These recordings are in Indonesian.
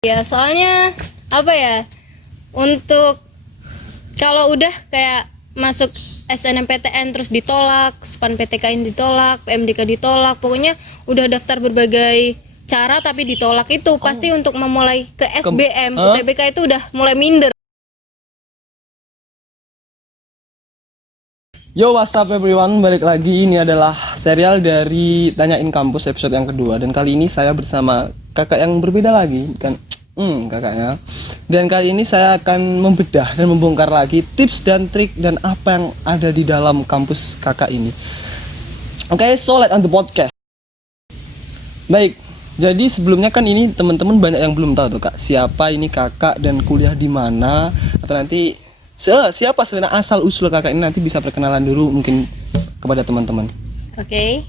Ya, soalnya apa ya? Untuk kalau udah kayak masuk SNMPTN terus ditolak, SPAN PTKN ditolak, PMDK ditolak, pokoknya udah daftar berbagai cara tapi ditolak itu pasti untuk memulai ke SBM, UTBK itu udah mulai minder. Yo, what's up everyone, balik lagi. Ini adalah serial dari Tanyain Kampus episode yang kedua. Dan kali ini saya bersama kakak yang berbeda lagi kan, kakaknya. Dan kali ini saya akan membedah dan membongkar lagi tips dan trik dan apa yang ada di dalam kampus kakak ini. Oke, so let's on the podcast. Baik, jadi sebelumnya kan ini teman-teman banyak yang belum tahu tuh kak, siapa ini kakak dan kuliah di mana, atau nanti siapa sebenarnya asal usul kakak ini, nanti bisa perkenalan dulu mungkin kepada teman-teman. Oke.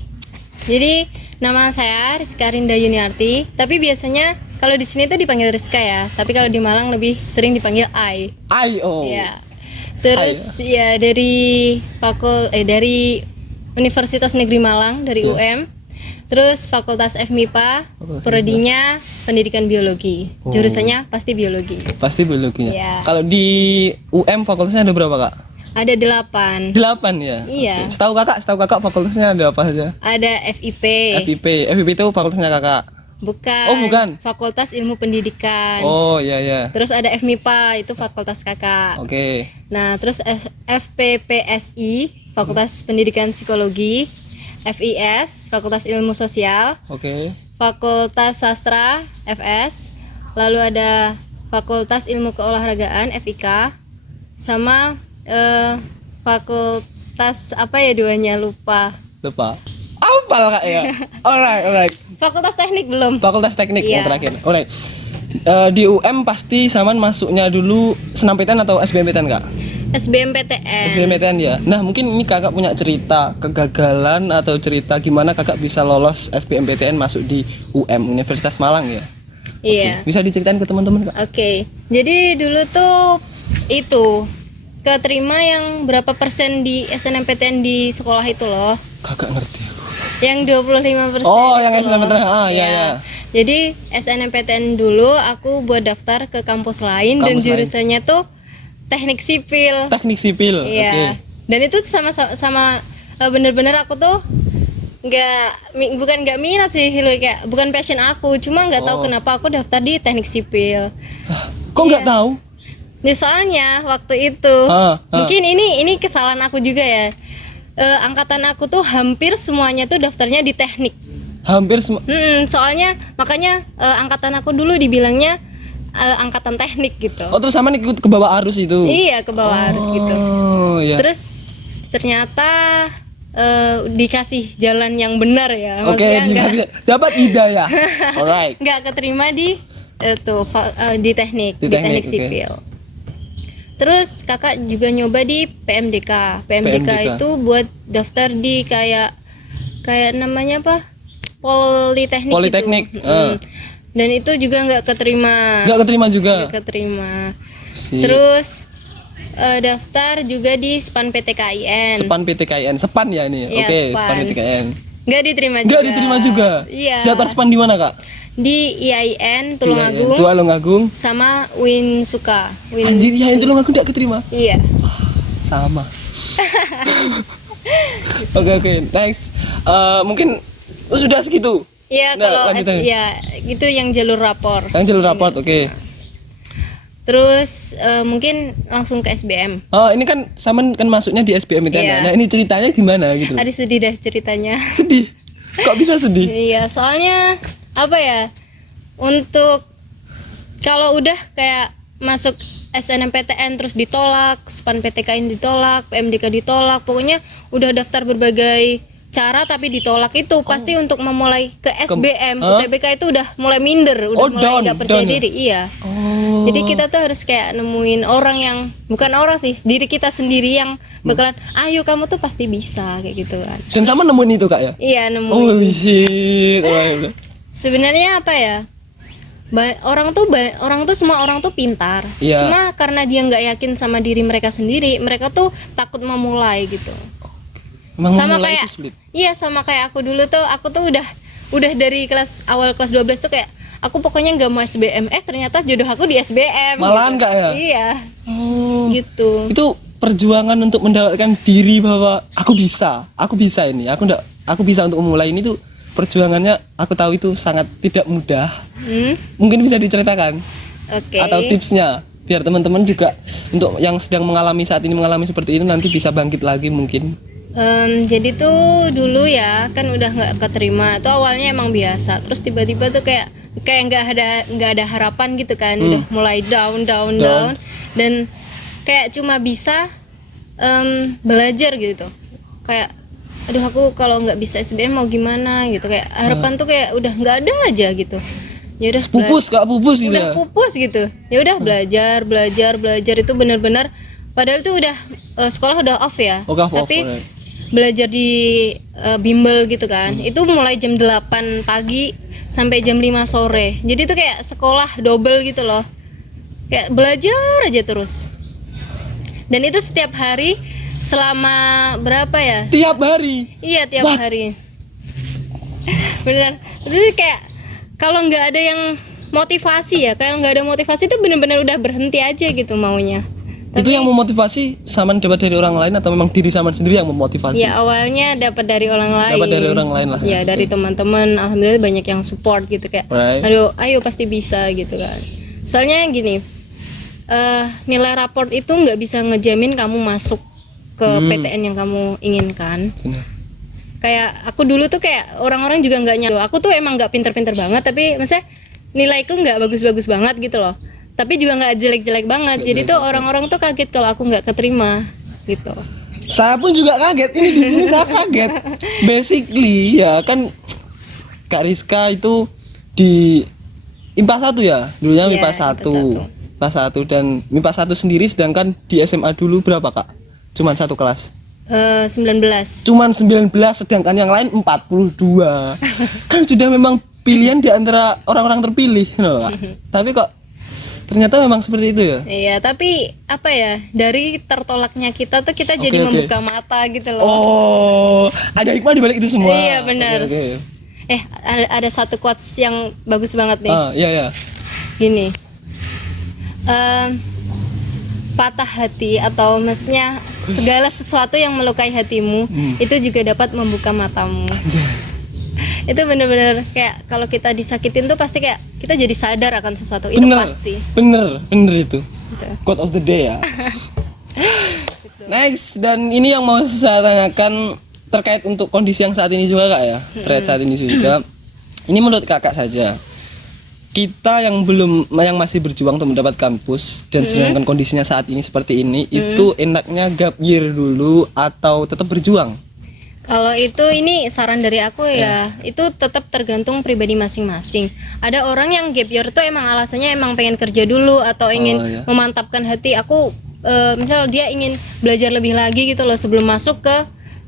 Jadi nama saya Rizka Rinda Yuniarti, tapi biasanya kalau di sini tuh dipanggil Rizka ya, tapi kalau di Malang lebih sering dipanggil Ai. Ayo. Ya. Terus ya dari dari Universitas Negeri Malang, dari UM. Terus Fakultas FMIPA, prodinya Pendidikan Biologi. Jurusannya pasti biologi. Pasti biologinya. Iya. Kalau di UM fakultasnya ada berapa kak? Ada 8. 8 ya. Iya. Oke. Setahu kakak fakultasnya ada apa saja? Ada FIP. FIP itu fakultasnya kakak. Bukan. Oh, bukan. Fakultas Ilmu Pendidikan. Oh iya. Terus ada FMIPA, itu fakultas kakak. Oke. Nah, terus FPPSI, Fakultas Pendidikan Psikologi. FIS, Fakultas Ilmu Sosial. Oke. Fakultas Sastra, FS. Lalu ada Fakultas Ilmu Keolahragaan, FIK. Sama fakultas apa ya duanya, lupa. Apal kak ya. Alright. Fakultas Teknik belum. Fakultas Teknik yang Iya. terakhir. Alright. Di UM pasti Saman masuknya dulu SNMPTN atau SBMPTN kak? SBMPTN. SBMPTN ya. Nah mungkin ini kakak punya cerita kegagalan atau cerita gimana kakak bisa lolos SBMPTN masuk di UM Universitas Malang ya? Iya. Bisa diceritain ke teman-teman kak? Oke. Jadi dulu tuh itu keterima yang berapa persen di SNMPTN di sekolah itu loh. Kakak ngerti aku. Yang 25%. Oh, yang itu SNMPTN. loh. Iya. Jadi SNMPTN dulu aku buat daftar ke kampus lain dan Kampus lain. jurusannya tuh Teknik Sipil. Teknik sipil. Iya. Oke. Dan itu sama bener-bener aku tuh bukan nggak minat sih, kayak bukan passion aku, cuma nggak tahu kenapa aku daftar di Teknik Sipil. Kok nggak tahu? Nih soalnya waktu itu mungkin ini kesalahan aku juga ya. Angkatan aku tuh hampir semuanya tuh daftarnya di teknik. Hampir semua. Soalnya makanya angkatan aku dulu dibilangnya angkatan teknik gitu. Oh terus sama ikut ke bawah arus itu? Iya, ke bawah arus gitu. Oh iya. Terus ternyata dikasih jalan yang benar ya. Oke, Maksudnya dapat hidayah. Alright. nggak keterima di di teknik Teknik, oke. sipil. Terus kakak juga nyoba di PMDK. PMDK itu buat daftar di kayak namanya apa? Politeknik. Gitu. Dan itu juga nggak keterima. Nggak keterima juga. Nggak keterima. Sip. Terus daftar juga di SPAN PTKIN. SPAN PTKIN. SPAN ya ini. Iya, Oke, SPAN. SPAN PTKIN. Nggak diterima juga. Nggak diterima juga. Iya. Daftar SPAN di mana kak? Di IAIN Tulungagung. Tulungagung. Sama Winsuka. Anjir, ya Tulungagung nggak keterima. Iya. Sama. Oke, next. Mungkin sudah segitu. Iya, Nah, kalau lanjut aja. ya itu yang jalur rapor. Yang jalur raport, oke. Terus mungkin langsung ke SBM. Oh, ini kan Saman kan masuknya di SBM itu. Iya. Nah, ini ceritanya gimana gitu? Ada sedih dah ceritanya. Sedih. Kok bisa sedih? Iya, soalnya apa ya? Untuk kalau udah kayak masuk SNMPTN terus ditolak, SPAN PTKN ditolak, PMDK ditolak, pokoknya udah daftar berbagai cara tapi ditolak itu pasti untuk memulai ke SBM, UTBK itu udah mulai minder, udah mulai nggak percaya diri. Iya. Jadi kita tuh harus kayak nemuin orang yang bukan orang sih, diri kita sendiri yang bakalan, ayo kamu tuh pasti bisa kayak gitu kan. Dan sama nemuin itu kak ya? Iya, nemuin. Oh shit. Sebenarnya apa ya? Orang tuh semua orang tuh pintar. Iya. Cuma karena dia nggak yakin sama diri mereka sendiri, mereka tuh takut memulai gitu. Emang Sama memulai kayak itu sulit. iya, sama kayak aku dulu tuh, aku tuh udah dari awal kelas 12 tuh kayak aku pokoknya nggak mau SBM, ternyata jodoh aku di SBM Malahan, gitu. Kak, ya? Iya Oh, gitu. itu perjuangan untuk mendapatkan diri bahwa aku bisa ini, aku bisa untuk memulai ini tuh perjuangannya aku tahu itu sangat tidak mudah. Mungkin bisa diceritakan Oke. atau tipsnya biar teman-teman juga untuk yang sedang mengalami saat ini mengalami seperti itu nanti bisa bangkit lagi mungkin. Jadi tuh dulu ya kan udah nggak keterima, tuh awalnya emang biasa, terus tiba-tiba tuh kayak nggak ada harapan gitu kan, udah mulai down dan kayak cuma bisa belajar gitu, kayak aduh aku kalau nggak bisa SBM mau gimana gitu, kayak harapan tuh kayak udah nggak ada aja gitu. Ya udah Pupus gitu udah ya. pupus gitu, ya udah belajar itu benar-benar, padahal tuh udah sekolah udah off ya, Oke, off, tapi alright. belajar di bimbel gitu kan, itu mulai jam 8 pagi sampai jam 5 sore, jadi tuh kayak sekolah double gitu loh, kayak belajar aja terus, dan itu setiap hari selama berapa ya, Tiap hari. iya tiap What? hari beneran. Jadi kayak kalau nggak ada yang motivasi ya, kalau nggak ada motivasi tuh bener-bener udah berhenti aja gitu maunya. Itu yang memotivasi Saman dapat dari orang lain atau memang diri Saman sendiri yang memotivasi? Ya awalnya dapat dari orang lain. Dapat dari orang lain lah. Ya dari teman-teman, alhamdulillah banyak yang support gitu, kayak Right. ayo pasti bisa gitu kan. Soalnya gini, nilai raport itu nggak bisa ngejamin kamu masuk ke PTN yang kamu inginkan. Benar. Kayak aku dulu tuh kayak orang-orang juga nggak nyangka, aku tuh emang nggak pinter-pinter banget, tapi maksudnya nilaiku nggak bagus-bagus banget gitu loh, tapi juga nggak jelek-jelek banget, jadi tuh orang-orang tuh kaget kalau aku nggak keterima gitu. Saya pun juga kaget. Ini di sini saya kaget. Basically ya kan Kak Rizka itu di IPA 1 ya. Dulunya Iya, IPA 1. IPA 1 dan IPA 1 sendiri, sedangkan di SMA dulu berapa, Kak? Cuman satu kelas. 19. Cuman 19, sedangkan yang lain 42. Kan sudah memang pilihan di antara orang-orang terpilih, you know, Kak. Tapi kok ternyata memang seperti itu ya. Iya, tapi apa ya, dari tertolaknya kita tuh kita jadi Oke. membuka mata gitu loh. Oh, ada hikmah di balik itu semua. Iya, benar. Oke. Ada satu quotes yang bagus banget nih. Iya. Gini, patah hati atau maksudnya segala sesuatu yang melukai hatimu itu juga dapat membuka matamu. Itu bener-bener kayak kalau kita disakitin tuh pasti kayak kita jadi sadar akan sesuatu, itu pasti. Bener itu. Gitu. Quote of the day ya. Next, dan ini yang mau saya tanyakan terkait untuk kondisi yang saat ini juga, Kak ya. Terkait saat ini juga. Ini menurut Kakak saja. Kita yang masih berjuang untuk mendapat kampus dan sedangkan kondisinya saat ini seperti ini, itu enaknya gap year dulu atau tetap berjuang? Kalau itu ini saran dari aku ya, itu tetap tergantung pribadi masing-masing. Ada orang yang gap year tuh emang alasannya emang pengen kerja dulu atau ingin memantapkan hati. Aku misal dia ingin belajar lebih lagi gitu loh sebelum masuk ke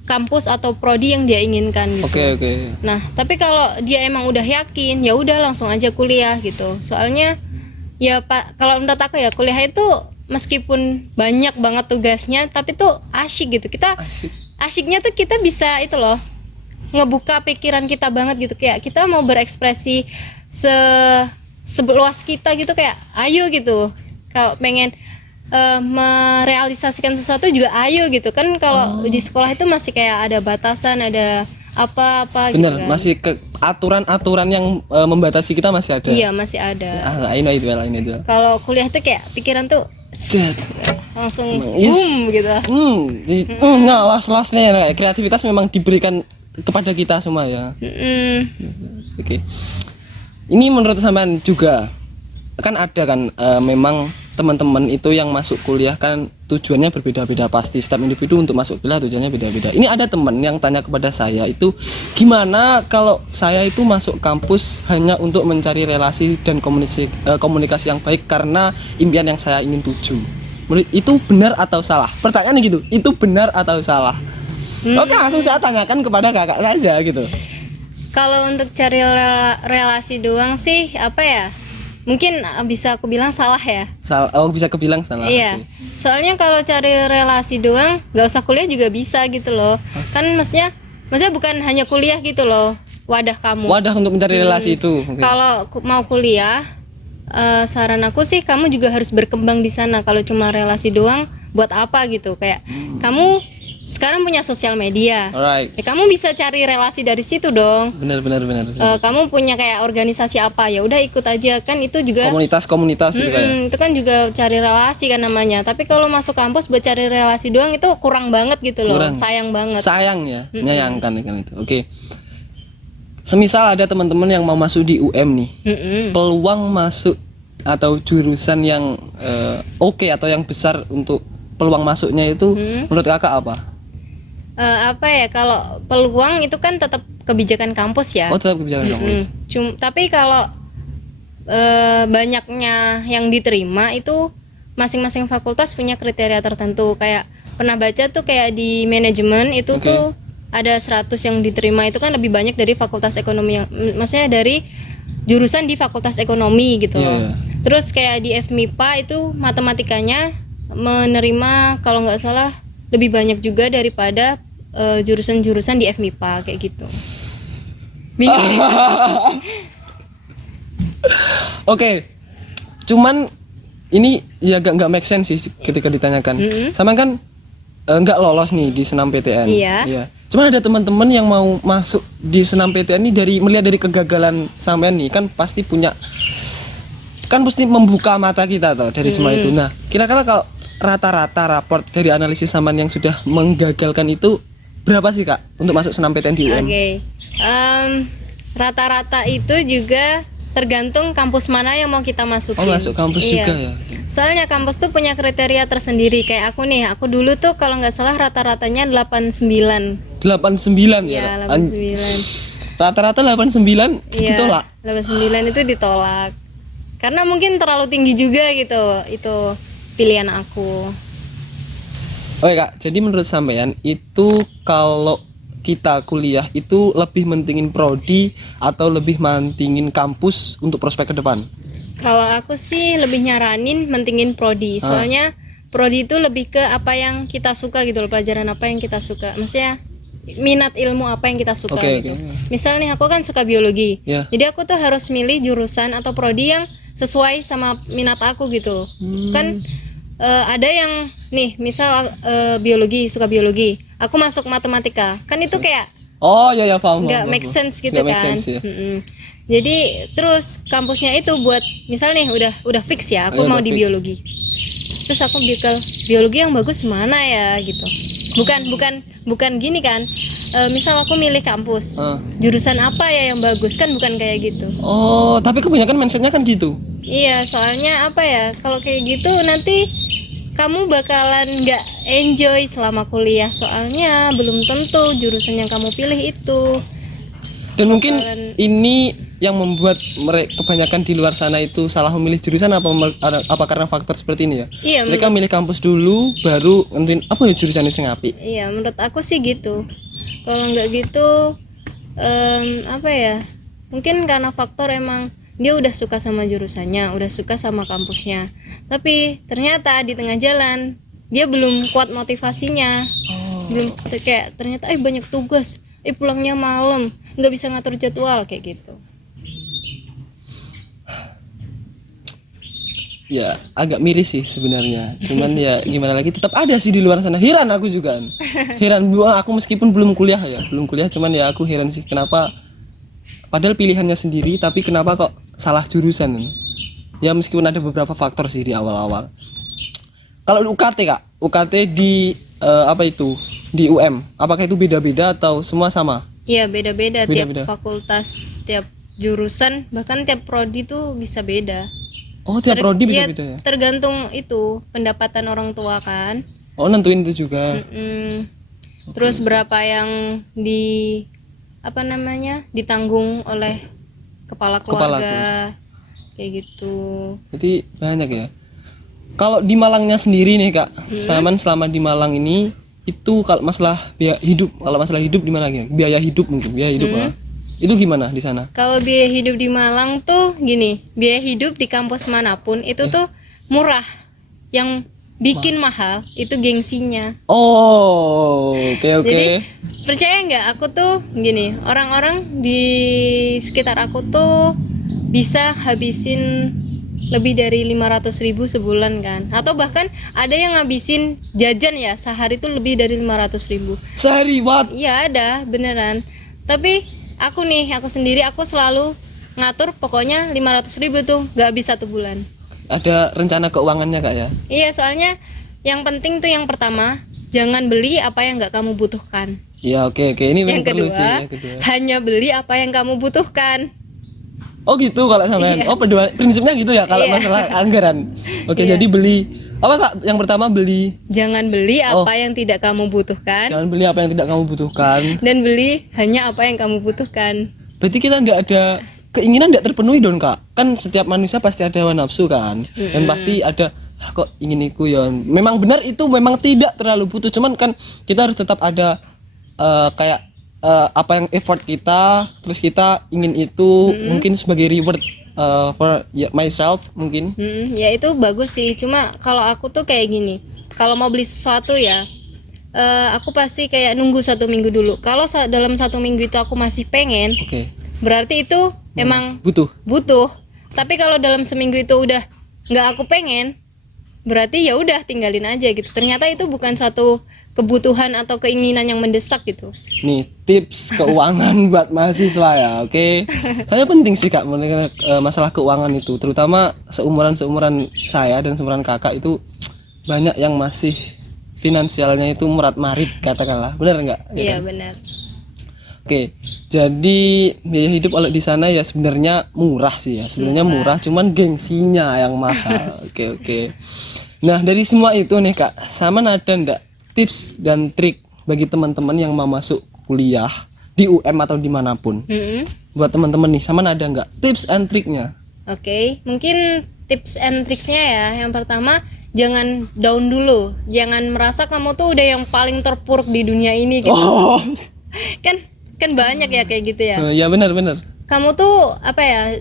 kampus atau prodi yang dia inginkan gitu. Oke. Nah, tapi kalau dia emang udah yakin, ya udah langsung aja kuliah gitu. Soalnya ya Pak, kalau menurut aku ya kuliah itu meskipun banyak banget tugasnya, tapi tuh asyik gitu. Asyiknya tuh kita bisa itu loh, ngebuka pikiran kita banget gitu, kayak kita mau berekspresi seluas kita gitu, kayak ayo gitu. Kalau pengen merealisasikan sesuatu juga ayo gitu kan. Kalau di sekolah itu masih kayak ada batasan, ada apa-apa gitu kan. Masih ke aturan-aturan yang membatasi kita masih ada. Iya, masih ada. I know itu. Kalau kuliah tuh kayak pikiran tuh langsung Yes. boom gitu. Nah, las-lasnya kreativitas memang diberikan kepada kita semua ya. Oke. Ini menurut sampean juga kan ada kan memang teman-teman itu yang masuk kuliah kan tujuannya berbeda-beda pasti. Setiap individu untuk masuk kuliah tujuannya beda-beda. Ini ada teman yang tanya kepada saya itu, gimana kalau saya itu masuk kampus hanya untuk mencari relasi dan komunikasi yang baik karena impian yang saya ingin tuju. Menurut itu benar atau salah? Pertanyaannya gitu, itu benar atau salah? Oke, langsung saya tanyakan kepada kakak saja gitu. Kalau untuk cari relasi doang sih apa ya? Mungkin bisa aku bilang salah ya. Bisa kebilang salah. Iya. Oke. Soalnya kalau cari relasi doang nggak usah kuliah juga bisa gitu loh. Kan maksudnya bukan hanya kuliah gitu loh. wadah kamu. Wadah untuk mencari relasi itu. Oke. Kalau mau kuliah, saran aku sih kamu juga harus berkembang di sana. Kalau cuma relasi doang, buat apa gitu? Kayak kamu sekarang punya sosial media, Alright. kamu bisa cari relasi dari situ dong. Benar. Kamu punya kayak organisasi apa, ya udah ikut aja kan, itu juga Komunitas gitu kayak. itu kan juga cari relasi kan namanya. Tapi kalau masuk kampus buat cari relasi doang itu kurang banget gitu loh. Kurang. Sayang banget. Sayang ya, menyayangkan kan itu. Oke. Semisal ada teman-teman yang mau masuk di UM nih. Peluang masuk atau jurusan yang oke atau yang besar untuk peluang masuknya itu menurut kakak apa? Apa ya, kalau peluang itu kan tetap kebijakan kampus ya. Oh, tetap kebijakan kampus. Tapi kalau banyaknya yang diterima itu masing-masing fakultas punya kriteria tertentu. Kayak pernah baca tuh kayak di manajemen itu Oke. tuh ada 100 yang diterima, itu kan lebih banyak dari fakultas ekonomi yang maksudnya dari jurusan di fakultas ekonomi gitu Iya, loh. iya. Terus kayak di FMIPA itu matematikanya menerima kalau nggak salah lebih banyak juga daripada jurusan-jurusan di FMIPA kayak gitu. Bingung. Oke. Cuman ini ya nggak make sense sih ketika ditanyakan. Sama kan nggak lolos nih di senam PTN. Iya. Cuman ada teman-teman yang mau masuk di senam PTN ini melihat dari kegagalan sampean nih, kan pasti membuka mata kita toh dari semua itu. Nah, kira-kira kalau rata-rata raport dari analisis sampean yang sudah menggagalkan itu berapa sih Kak untuk masuk senam PTN di UM? Oke. Rata-rata itu juga tergantung kampus mana yang mau kita masukin. Oh, masuk kampus Iya. juga ya. Soalnya kampus tuh punya kriteria tersendiri. Kayak aku nih, aku dulu tuh kalau nggak salah rata-ratanya 89. 89 Iya, ya. 89. Rata-rata 89 Iya, ditolak. 89 itu ditolak. Karena mungkin terlalu tinggi juga gitu. Itu pilihan aku. Oke Kak, jadi menurut sampean itu kalau kita kuliah itu lebih mentingin prodi atau lebih mentingin kampus untuk prospek ke depan? Kalau aku sih lebih nyaranin mentingin prodi. Soalnya prodi itu lebih ke apa yang kita suka gitu loh, pelajaran apa yang kita suka. Maksudnya minat ilmu apa yang kita suka Oke, gitu. oke. Misal nih aku kan suka biologi. Ya. Jadi aku tuh harus milih jurusan atau prodi yang sesuai sama minat aku gitu. Kan ada yang nih misal biologi, suka biologi. Aku masuk matematika. Kan itu kayak Oh ya paham. nggak paham, make paham. sense gitu Nggak make kan. sense, ya. Jadi terus kampusnya itu buat misal nih udah fix ya aku Ayo, mau udah di fix. biologi. Terus aku bakal biologi yang bagus mana ya gitu. Bukan gini kan. Misal aku milih kampus. Jurusan apa ya yang bagus, kan bukan kayak gitu. Oh, tapi kebanyakan mindsetnya kan gitu. Iya, soalnya apa ya? Kalau kayak gitu nanti kamu bakalan nggak enjoy selama kuliah, soalnya belum tentu jurusan yang kamu pilih itu. Dan mungkin ini yang membuat mereka kebanyakan di luar sana itu salah memilih jurusan apa karena faktor seperti ini ya? Iya, Mereka milih kampus dulu baru nentuin apa ya jurusannya sing apik. Iya, menurut aku sih gitu. Kalau nggak gitu, apa ya? Mungkin karena faktor emang dia udah suka sama jurusannya, udah suka sama kampusnya. Tapi ternyata di tengah jalan dia belum kuat motivasinya. Belum kayak ternyata banyak tugas, pulangnya malam, nggak bisa ngatur jadwal kayak gitu. Ya agak miris sih sebenarnya, cuman ya gimana lagi, tetap ada sih di luar sana. Heran aku juga, heran. Aku meskipun belum kuliah, cuman ya aku heran sih kenapa, padahal pilihannya sendiri, tapi kenapa kok salah jurusan. Ya meskipun ada beberapa faktor sih di awal-awal. Kalau UKT Kak, UKT di apa itu di UM, apakah itu beda-beda atau semua sama? Iya, beda-beda. Tiap Beda-beda. fakultas, tiap jurusan, bahkan tiap prodi tuh bisa beda. Oh tiap prodi bisa Iya, beda ya? tergantung itu pendapatan orang tua kan. Oh nentuin itu juga. Terus berapa yang ditanggung oleh kepala keluarga kayak gitu. Jadi banyak ya. Kalau di Malangnya sendiri nih Kak, selama di Malang ini itu kalau masalah biaya hidup di mana ya? Biaya hidup itu gimana di sana? Kalau biaya hidup di Malang tuh gini, biaya hidup di kampus manapun itu tuh murah. Yang bikin mahal itu gengsinya. Oh, oke. Jadi percaya nggak, aku tuh gini, orang-orang di sekitar aku tuh bisa habisin lebih dari 500.000 sebulan kan, atau bahkan ada yang ngabisin jajan ya sehari tuh lebih dari 500.000. Sehari what? Iya ada beneran. Tapi aku sendiri aku selalu ngatur pokoknya 500.000 tuh nggak habis 1 bulan. Ada rencana keuangannya Kak ya? Iya, soalnya yang penting tuh yang pertama, jangan beli apa yang nggak kamu butuhkan. Iya, oke. Ini Yang perlu kedua, sih, yang kedua. hanya beli apa yang kamu butuhkan. Oh gitu kalau sampean. Iya. Oh, prinsipnya gitu ya kalau Iya. masalah anggaran. Oke, Iya. jadi beli apa Kak? Yang pertama beli, Jangan beli apa Oh. yang tidak kamu butuhkan, jangan beli apa yang tidak kamu butuhkan. dan beli hanya apa yang kamu butuhkan. Berarti kita nggak ada keinginan tidak terpenuhi dong Kak. Kan setiap manusia pasti ada hawa nafsu kan. Dan pasti ada kok ingin iku ya. Memang benar itu memang tidak terlalu butuh. Cuman kan kita harus tetap ada kayak apa yang effort kita, terus kita ingin itu mungkin sebagai reward for myself mungkin. Ya itu bagus sih. Cuma kalau aku tuh kayak gini, kalau mau beli sesuatu ya, aku pasti kayak nunggu 1 minggu dulu. Kalau dalam 1 minggu itu aku masih pengen, Oke. berarti itu emang Butuh. Tapi kalau dalam seminggu itu udah nggak aku pengen, berarti ya udah tinggalin aja gitu. Ternyata itu bukan suatu kebutuhan atau keinginan yang mendesak gitu. Nih tips keuangan buat mahasiswa ya, oke. Saya penting sih Kak mengenai masalah keuangan itu, terutama seumuran saya dan seumuran Kakak itu banyak yang masih finansialnya itu murat-marit katakanlah, benar nggak? Iya benar. Oke, jadi biaya hidup kalau di sana ya sebenarnya murah sih ya, sebenarnya murah, cuman gengsinya yang mahal. Oke. Nah dari semua itu nih Kak, sama ada ndak tips dan trik bagi teman-teman yang mau masuk kuliah di UM atau dimanapun? Buat teman-teman nih, sama ada nggak tips and triknya? Oke, mungkin tips and tricksnya ya. Yang pertama, jangan down dulu. Jangan merasa kamu tuh udah yang paling terpuruk di dunia ini gitu. Oh, Kan banyak ya kayak gitu ya. ya benar. Kamu tuh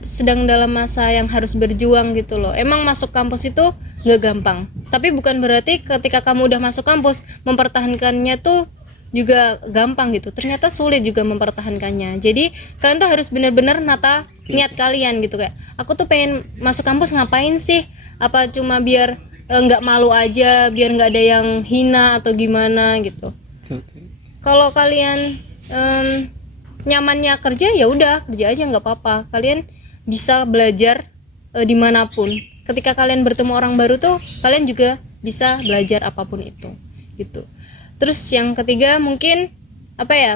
sedang dalam masa yang harus berjuang gitu loh. Emang masuk kampus itu nggak gampang. Tapi bukan berarti ketika kamu udah masuk kampus mempertahankannya tuh juga gampang gitu. Ternyata sulit juga mempertahankannya. Jadi kalian tuh harus benar-benar nata niat kalian gitu, kayak aku tuh pengen masuk kampus ngapain sih? Apa cuma biar nggak malu aja, biar nggak ada yang hina atau gimana gitu. Oke. Kalau kalian nyamannya kerja ya udah kerja aja, nggak apa-apa. Kalian bisa belajar dimanapun. Ketika kalian bertemu orang baru tuh kalian juga bisa belajar apapun itu gitu. Terus yang ketiga mungkin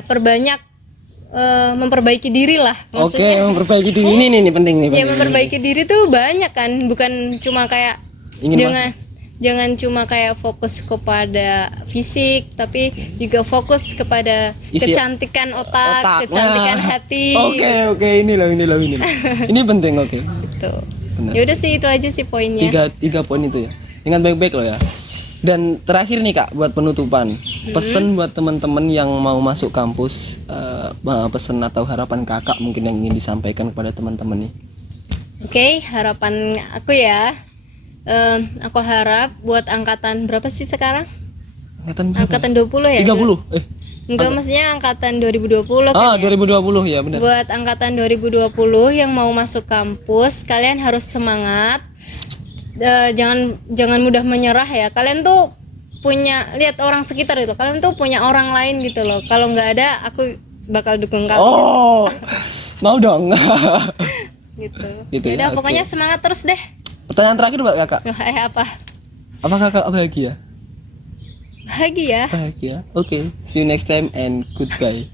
perbanyak memperbaiki diri lah. Oke, memperbaiki diri ini penting nih. Ya memperbaiki diri tuh banyak kan, bukan cuma kayak jangan cuma kayak fokus kepada fisik, tapi juga fokus kepada kecantikan otak. Kecantikan hati. Oke, ini loh. Ini penting, oke. Gitu. Benar. Ya udah sih itu aja sih poinnya. Tiga poin itu ya. Ingat baik-baik loh ya. Dan terakhir nih Kak, buat penutupan, pesan buat teman-teman yang mau masuk kampus, pesan atau harapan Kakak mungkin yang ingin disampaikan kepada teman-teman nih. Oke, harapan aku ya. Aku harap buat angkatan berapa sih sekarang? Angkatan 20 ya? 30. Enggak, maksudnya angkatan 2020 kan ya? 2020 ya benar. Buat angkatan 2020 yang mau masuk kampus, kalian harus semangat. Jangan mudah menyerah ya. Kalian tuh lihat orang sekitar itu. Kalian tuh punya orang lain gitu loh. Kalau nggak ada, aku bakal dukung kalian. Oh, mau dong. Gitu. Gitu Yaudah, ya, oke. pokoknya semangat terus deh. Pertanyaan terakhir buat Kakak. Apa? Apa Kakak bahagia? Bahagia. Bahagia. Oke. See you next time and goodbye.